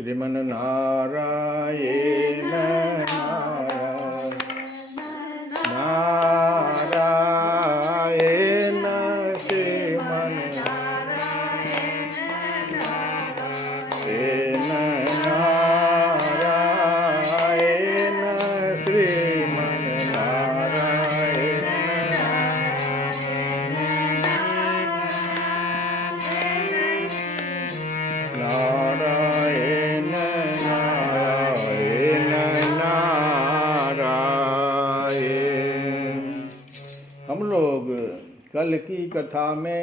श्रीमन्नारायण नारायण श्रीमन्नारायण नारायण श्रीमन्नारायण नारायण नारायण नारायण। हम लोग कल की कथा में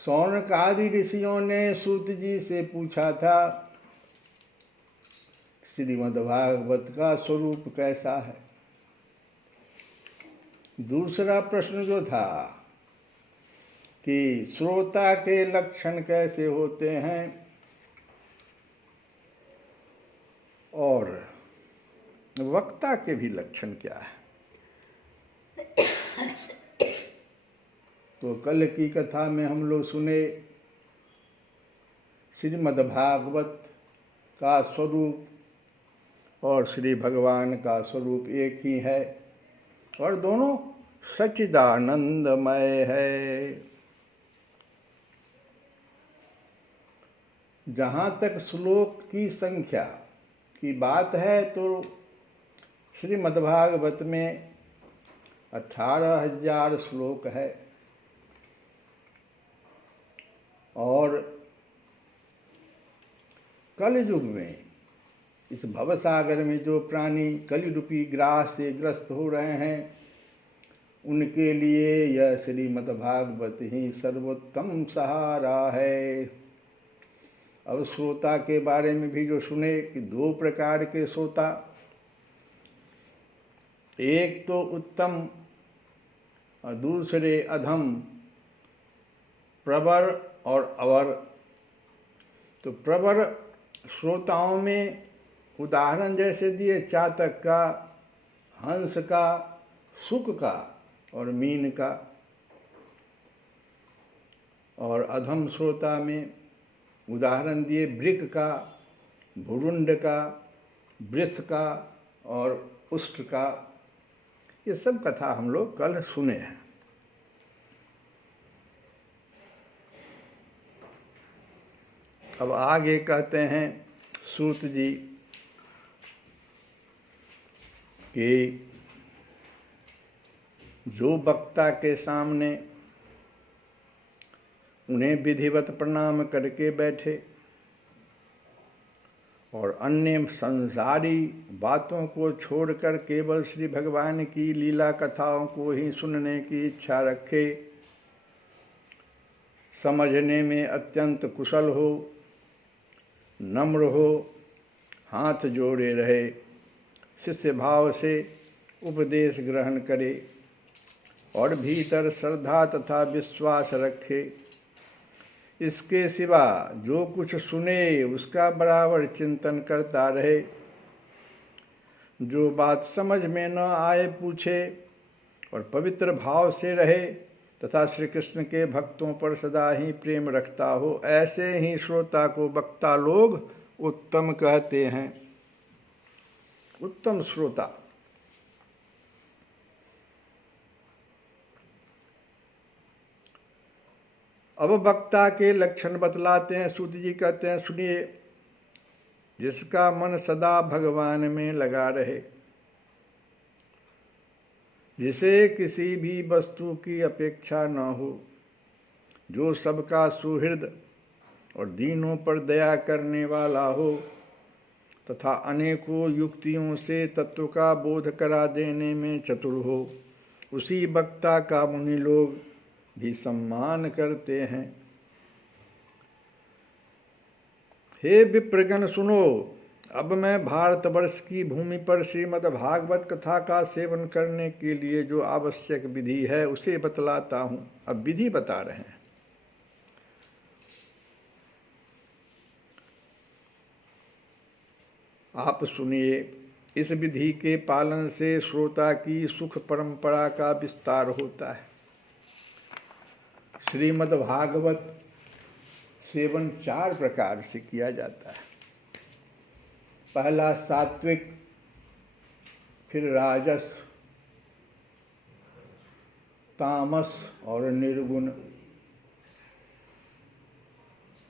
शौनक आदि ऋषियों ने सूत जी से पूछा था श्रीमद्भागवत का स्वरूप कैसा है। दूसरा प्रश्न जो था कि श्रोता के लक्षण कैसे होते हैं और वक्ता के भी लक्षण क्या है। तो कल की कथा में हम लोग सुने श्रीमद्भागवत का स्वरूप और श्री भगवान का स्वरूप एक ही है और दोनों सच्चिदानंदमय है। जहाँ तक श्लोक की संख्या की बात है तो श्रीमद्भागवत में 18,000 श्लोक है और कलयुग में इस भवसागर में जो प्राणी कलिरूपी ग्रास से ग्रस्त हो रहे हैं उनके लिए यह श्रीमद्भागवत ही सर्वोत्तम सहारा है। अब श्रोता के बारे में भी जो सुने कि दो प्रकार के श्रोता, एक तो उत्तम और दूसरे अधम, प्रवर और अवर। तो प्रवर श्रोताओं में उदाहरण जैसे दिए चातक का, हंस का, शुक का और मीन का। और अधम श्रोता में उदाहरण दिए वृक का, भुरुंड का, वृष का और उष्ट का। ये सब कथा हम लोग कल सुने हैं। अब आगे कहते हैं सूत जी कि जो वक्ता के सामने उन्हें विधिवत प्रणाम करके बैठे और अन्य संसारी बातों को छोड़कर केवल श्री भगवान की लीला कथाओं को ही सुनने की इच्छा रखे, समझने में अत्यंत कुशल हो, नम्र हो, हाथ जोड़े रहे, शिष्य भाव से उपदेश ग्रहण करे और भीतर श्रद्धा तथा विश्वास रखे। इसके सिवा जो कुछ सुने उसका बराबर चिंतन करता रहे, जो बात समझ में न आए पूछे और पवित्र भाव से रहे तथा श्री कृष्ण के भक्तों पर सदा ही प्रेम रखता हो। ऐसे ही श्रोता को वक्ता लोग उत्तम कहते हैं। उत्तम श्रोता। अब वक्ता के लक्षण बतलाते हैं। सूत जी कहते हैं, सुनिए, जिसका मन सदा भगवान में लगा रहे, जिसे किसी भी वस्तु की अपेक्षा न हो, जो सबका सुहृद और दीनों पर दया करने वाला हो तथा अनेकों युक्तियों से तत्व का बोध करा देने में चतुर हो, उसी वक्ता का मुनि लोग भी सम्मान करते हैं। हे विप्रगण सुनो, अब मैं भारतवर्ष की भूमि पर श्रीमद्भागवत कथा का सेवन करने के लिए जो आवश्यक विधि है उसे बतलाता हूँ। अब विधि बता रहे हैं। आप सुनिए, इस विधि के पालन से श्रोता की सुख परंपरा का विस्तार होता है। श्रीमद्भागवत सेवन 4 प्रकार से किया जाता है। पहला सात्विक, फिर राजस, तामस और निर्गुण,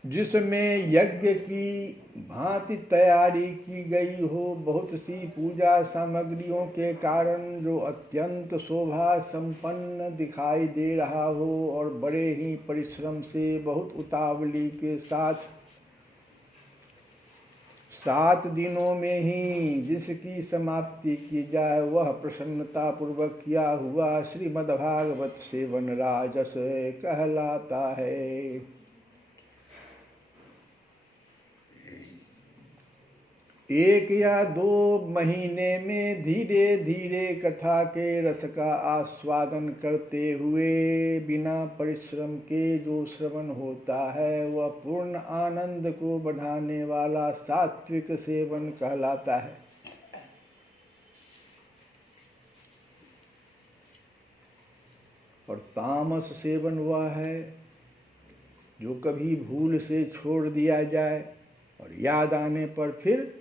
जिसमें यज्ञ की भांति तैयारी की गई हो, बहुत सी पूजा सामग्रियों के कारण जो अत्यंत शोभा संपन्न दिखाई दे रहा हो और बड़े ही परिश्रम से बहुत उतावली के साथ 7 दिनों में ही जिसकी समाप्ति की जाए, वह प्रसन्नता पूर्वक किया हुआ श्रीमद्भागवत सेवन राजस कहलाता है। एक या 2 महीने में धीरे धीरे कथा के रस का आस्वादन करते हुए बिना परिश्रम के जो श्रवण होता है, वह पूर्ण आनंद को बढ़ाने वाला सात्विक सेवन कहलाता है। और तामस सेवन वह है जो कभी भूल से छोड़ दिया जाए और याद आने पर फिर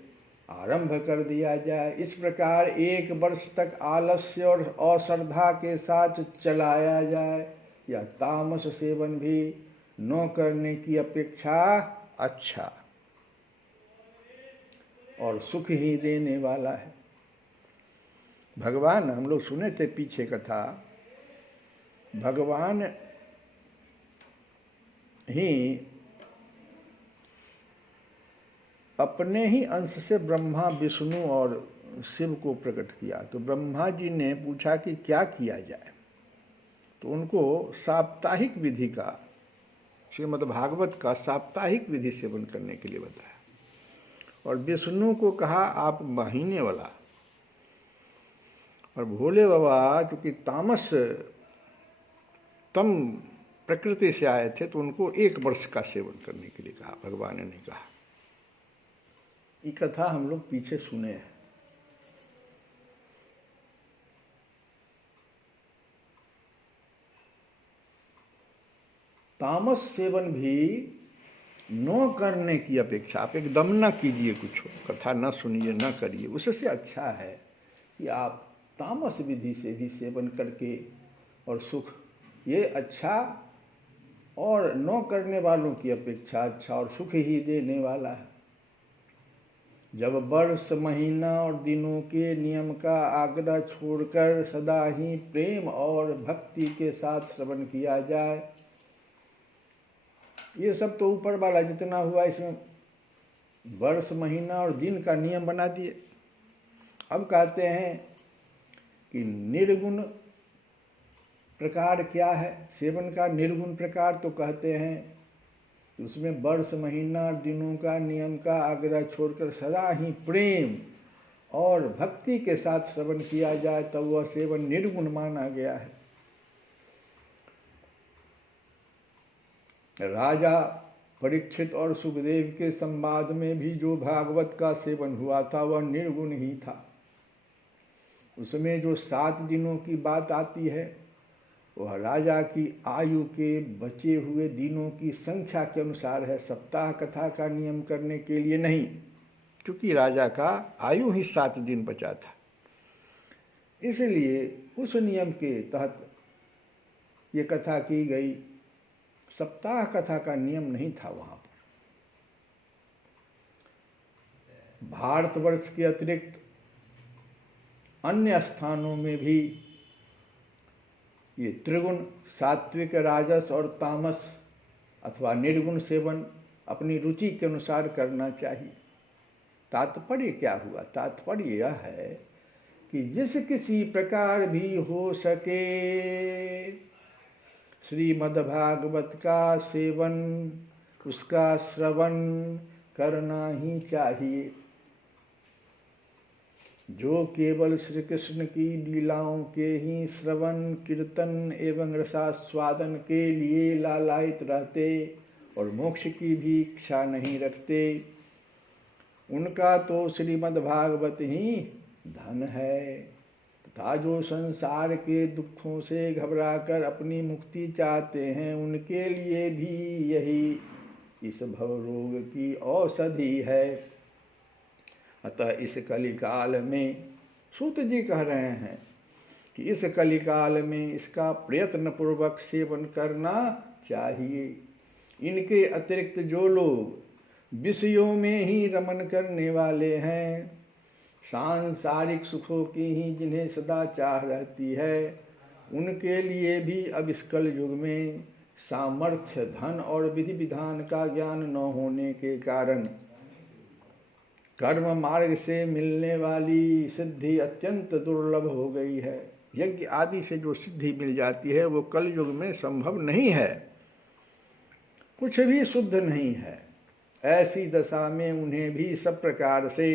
आरंभ कर दिया जाए। इस प्रकार 1 वर्ष तक आलस्य और अश्रद्धा के साथ चलाया जाए। यह तामस सेवन भी न करने की अपेक्षा अच्छा और सुख ही देने वाला है। भगवान, हम लोग सुने थे पीछे कथा, भगवान ही अपने ही अंश से ब्रह्मा, विष्णु और शिव को प्रकट किया। तो ब्रह्मा जी ने पूछा कि क्या किया जाए, तो उनको साप्ताहिक विधि का, श्रीमद् भागवत का साप्ताहिक विधि सेवन करने के लिए बताया। और विष्णु को कहा आप महीने वाला, और भोले बाबा क्योंकि तामस तम प्रकृति से आए थे, तो उनको 1 वर्ष का सेवन करने के लिए कहा, भगवान ने कहा। ये कथा हम लोग पीछे सुने हैं। तामस सेवन भी न करने की अपेक्षा, आप एकदम न कीजिए, कुछ कथा न सुनिए, न करिए, उससे अच्छा है कि आप तामस विधि से भी सेवन करके और सुख, ये अच्छा और न करने वालों की अपेक्षा अच्छा और सुख ही देने वाला है। जब वर्ष, महीना और दिनों के नियम का आग्रह छोड़कर सदा ही प्रेम और भक्ति के साथ श्रवण किया जाए, ये सब तो ऊपर वाला जितना हुआ इसमें वर्ष, महीना और दिन का नियम बना दिए। अब कहते हैं कि निर्गुण प्रकार क्या है सेवन का। निर्गुण प्रकार तो कहते हैं उसमें वर्ष, महीना, दिनों का नियम का आग्रह छोड़कर सदा ही प्रेम और भक्ति के साथ श्रवण किया जाए, तब वह सेवन निर्गुण माना गया है। राजा परीक्षित और सुखदेव के संवाद में भी जो भागवत का सेवन हुआ था वह निर्गुण ही था। उसमें जो 7 दिनों की बात आती है वह राजा की आयु के बचे हुए दिनों की संख्या के अनुसार है, सप्ताह कथा का नियम करने के लिए नहीं, क्योंकि राजा का आयु ही 7 दिन बचा था। इसलिए उस नियम के तहत ये कथा की गई। सप्ताह कथा का नियम नहीं था वहाँ पर। भारतवर्ष के अतिरिक्त अन्य स्थानों में भी ये त्रिगुण, सात्विक, राजस और तामस अथवा निर्गुण सेवन अपनी रुचि के अनुसार करना चाहिए। तात्पर्य क्या हुआ? तात्पर्य यह है कि जिस किसी प्रकार भी हो सके श्रीमद्भागवत का सेवन, उसका श्रवण करना ही चाहिए। जो केवल श्री कृष्ण की लीलाओं के ही श्रवण, कीर्तन एवं रसास्वादन के लिए लालायित रहते और मोक्ष की भी इच्छा नहीं रखते, उनका तो श्रीमद्भागवत ही धन है। तथा जो संसार के दुखों से घबराकर अपनी मुक्ति चाहते हैं, उनके लिए भी यही इस भव रोग की औषधि है। अतः इस कलिकाल में, सूत जी कह रहे हैं कि इस कलिकाल में इसका प्रयत्न पूर्वक सेवन करना चाहिए। इनके अतिरिक्त जो लोग विषयों में ही रमन करने वाले हैं, सांसारिक सुखों की ही जिन्हें सदा चाह रहती है, उनके लिए भी अब इस कल युग में सामर्थ्य, धन और विधि विधान का ज्ञान न होने के कारण कर्म मार्ग से मिलने वाली सिद्धि अत्यंत दुर्लभ हो गई है। यज्ञ आदि से जो सिद्धि मिल जाती है वो कल युग में संभव नहीं है, कुछ भी शुद्ध नहीं है। ऐसी दशा में उन्हें भी सब प्रकार से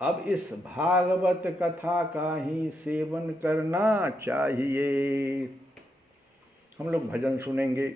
अब इस भागवत कथा का ही सेवन करना चाहिए। हम लोग भजन सुनेंगे।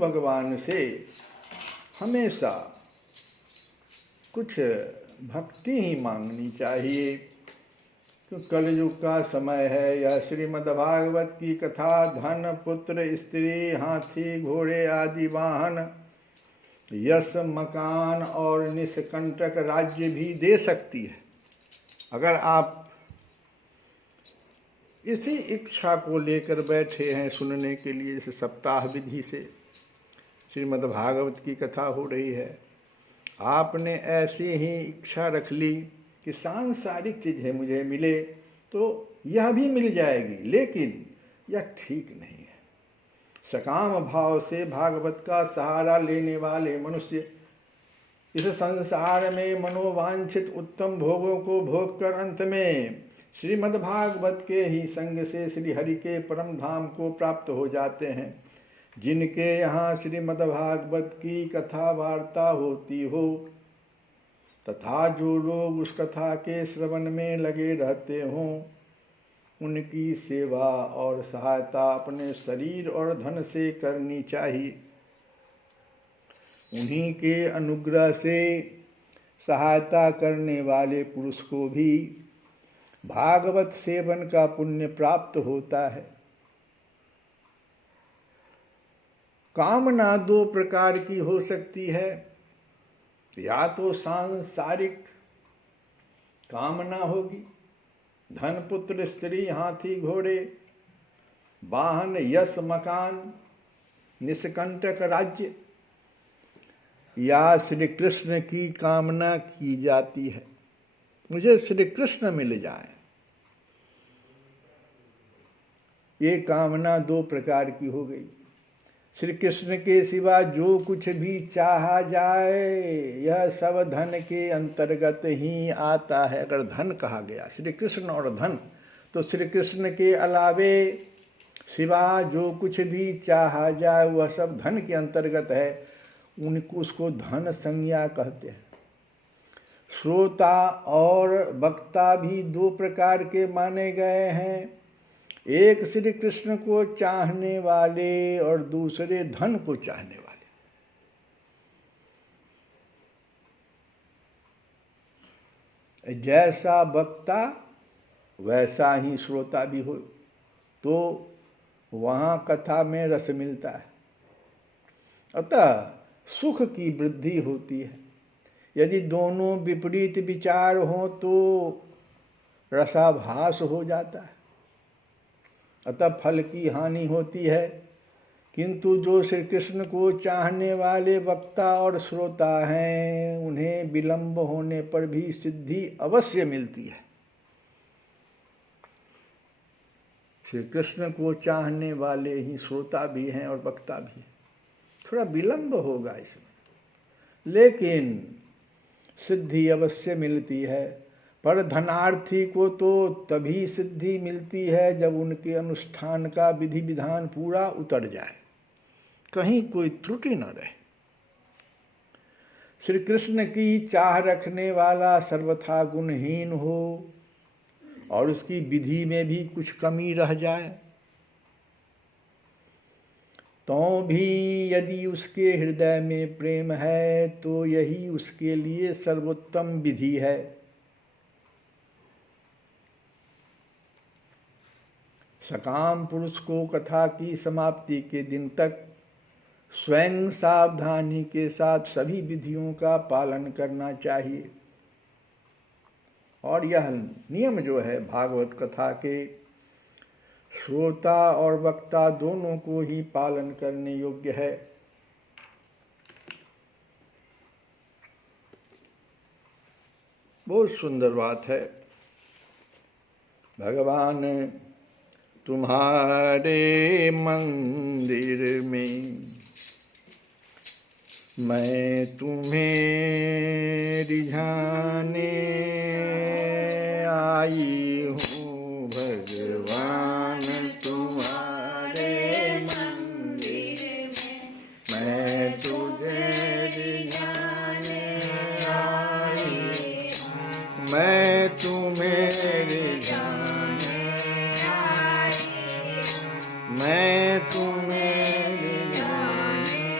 भगवान से हमेशा कुछ भक्ति ही मांगनी चाहिए। तो कलयुग का समय है। यह श्रीमद्भागवत की कथा धन पुत्र स्त्री हाथी घोड़े आदि वाहन यश मकान और निष्कंटक राज्य भी दे सकती है। अगर आप इसी इच्छा को लेकर बैठे हैं सुनने के लिए, जैसे सप्ताह विधि से श्रीमद्भागवत की कथा हो रही है, आपने ऐसी ही इच्छा रख ली कि सांसारिक चीज़ें मुझे मिले, तो यह भी मिल जाएगी, लेकिन यह ठीक नहीं है। सकाम भाव से भागवत का सहारा लेने वाले मनुष्य इस संसार में मनोवांछित उत्तम भोगों को भोग कर अंत में श्रीमद्भागवत के ही संग से श्री हरि के परम धाम को प्राप्त हो जाते हैं। जिनके यहाँ श्रीमद्भागवत की कथा वार्ता होती हो तथा जो लोग उस कथा के श्रवण में लगे रहते हों, उनकी सेवा और सहायता अपने शरीर और धन से करनी चाहिए। उन्हीं के अनुग्रह से सहायता करने वाले पुरुष को भी भागवत सेवन का पुण्य प्राप्त होता है। कामना दो प्रकार की हो सकती है, या तो सांसारिक कामना होगी, धन पुत्र स्त्री हाथी घोड़े वाहन यश मकान निष्कंटक राज्य, या श्री कृष्ण की कामना की जाती है, मुझे श्री कृष्ण मिल जाए। ये कामना दो प्रकार की हो गई। श्री कृष्ण के सिवा जो कुछ भी चाहा जाए यह सब धन के अंतर्गत ही आता है। अगर धन कहा गया श्री कृष्ण और धन, तो श्री कृष्ण के अलावे सिवा जो कुछ भी चाहा जाए वह सब धन के अंतर्गत है। उनको उसको धन संज्ञा कहते हैं। श्रोता और वक्ता भी दो प्रकार के माने गए हैं, एक श्री कृष्ण को चाहने वाले और दूसरे धन को चाहने वाले। जैसा वक्ता वैसा ही श्रोता भी हो तो वहाँ कथा में रस मिलता है, अतः सुख की वृद्धि होती है। यदि दोनों विपरीत विचार हों तो रसाभास हो जाता है, अतः फल की हानि होती है। किंतु जो श्री कृष्ण को चाहने वाले वक्ता और श्रोता हैं, उन्हें विलंब होने पर भी सिद्धि अवश्य मिलती है। श्री कृष्ण को चाहने वाले ही श्रोता भी हैं और वक्ता भी हैं। थोड़ा विलंब होगा इसमें, लेकिन सिद्धि अवश्य मिलती है। पर धनार्थी को तो तभी सिद्धि मिलती है जब उनके अनुष्ठान का विधि विधान पूरा उतर जाए, कहीं कोई त्रुटि न रहे। श्री कृष्ण की चाह रखने वाला सर्वथा गुणहीन हो और उसकी विधि में भी कुछ कमी रह जाए तो भी यदि उसके हृदय में प्रेम है तो यही उसके लिए सर्वोत्तम विधि है। सकाम पुरुष को कथा की समाप्ति के दिन तक स्वयं सावधानी के साथ सभी विधियों का पालन करना चाहिए। और यह नियम जो है भागवत कथा के श्रोता और वक्ता दोनों को ही पालन करने योग्य है। बहुत सुंदर बात है। भगवान तुम्हारे मंदिर में मैं तुम्हें रिझाने आई हूँ। भगवान तुम्हारे मंदिर में मैं तुझे रिझाने आई हूँ। मैं तुम्हें रिझाने आई हूँ। मैं तुम्हें रिझाने